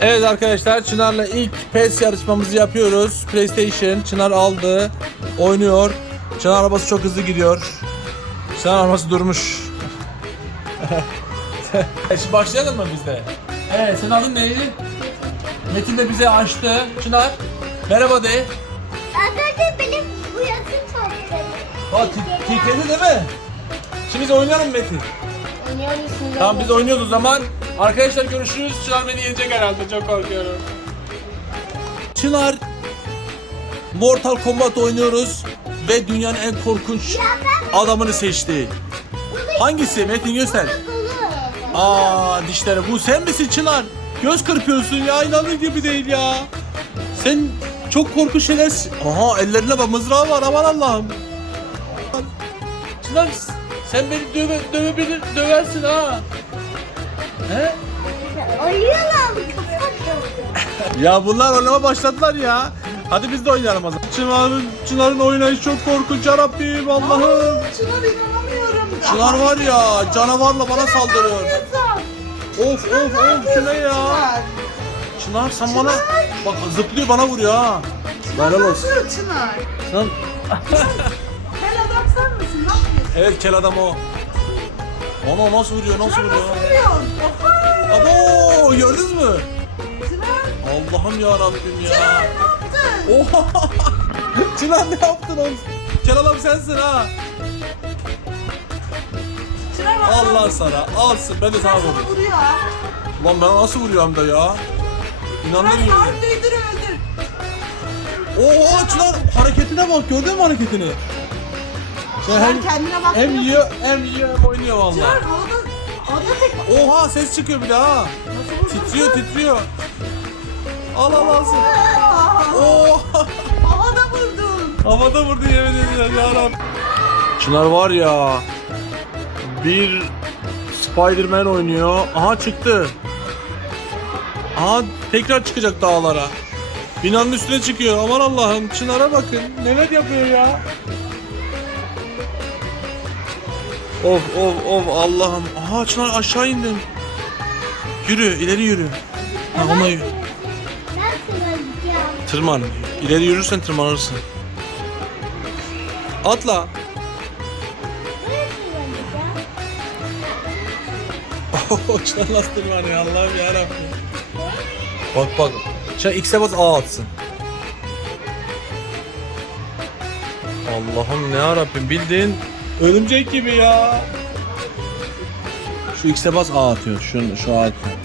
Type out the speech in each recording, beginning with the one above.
Evet arkadaşlar Çınar'la ilk PES yarışmamızı yapıyoruz. PlayStation Çınar aldı. Oynuyor. Çınar arabası çok hızlı gidiyor. Çınar arabası durmuş. Şimdi başlayalım mı biz de? Evet senin adın neydi? Metin de bize açtı. Çınar merhaba de. Az önce benim bu yazı topladı. Aa, ti- titredi değil mi? Şimdi biz oynayalım Metin. Oynuyor musun? Tamam biz oynuyoruz o zaman. Arkadaşlar görüşürüz. Çınar beni yenecek herhalde. Çok korkuyorum. Çınar Mortal Kombat oynuyoruz ve dünyanın en korkunç adamını seçti. Hangisi? Metin göster. Aa dişleri. Bu sen misin Çınar? Göz kırpıyorsun ya. İnanılır gibi değil ya. Sen çok korkunç şeyler... Aha ellerine bak mızrağı var aman Allah'ım. Çınar sen beni döve, dövebilir, döversin ha. He? Oynuyorlar mı? Ya bunlar oynama başladılar ya. Hadi biz de oynayalım o zaman. Çınar'ın, Çınar'ın oynayışı çok korkunç ya Rabbim Allah'ım. Çınar inanamıyorum. Çınar var ya canavarla bana saldırıyor. Of of of şu ne ya? Çınar. Çınar sen bana bak zıplıyor bana vuruyor ha. Helal Ne olsun. yapıyor Çınar? Lan- Evet kel adam o. Ona nasıl vuruyor nasıl vuruyor? Abo gördünüz mü? Allah'ım ya Rabbim ya. Çınar ne yaptın? Oha! Çınar ne yaptın oğlum? Kel adam sensin ha. Çınar bak. Al lan bak. sana. Alsın. Ben de sana Çınar sana vurayım. vuruyor ha. Lan ben nasıl vuruyorum da ya? Çınar İnanılmıyor. kalp değdir öldür. Oha Çınar hareketine bak. Gördün mü hareketini? Sen Çınar hem, kendine bak. hem yiyor hem yiyor hem oynuyor Çınar valla. havada, havada tek... Oha ses çıkıyor bir daha. Titriyor titriyor. Al al alsın. Oha. Havada vurdun. Havada vurdu yemin ederim ya Rab. Çınar var ya. Bir Spider-Man oynuyor. Aha çıktı. Aha tekrar çıkacak dağlara. Binanın üstüne çıkıyor. Aman Allah'ım. Çınar'a bakın. Neler yapıyor ya. Of of of Allah'ım. Aha Çınar aşağı indim. Yürü ileri yürü. Ha, ona. Ben. Tırman. İleri yürürsen tırmanırsın. Atla. Tırmanacağım? Çınar nasıl tırmanıyor Allah'ım yarabbim. Bak bak. Şu X'e bas A atsın. Allah'ım ne yarabbim bildiğin örümcek gibi ya. Şu X'e bas A atıyor. Şu, şu A atıyor.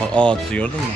Bak A attı gördün mü?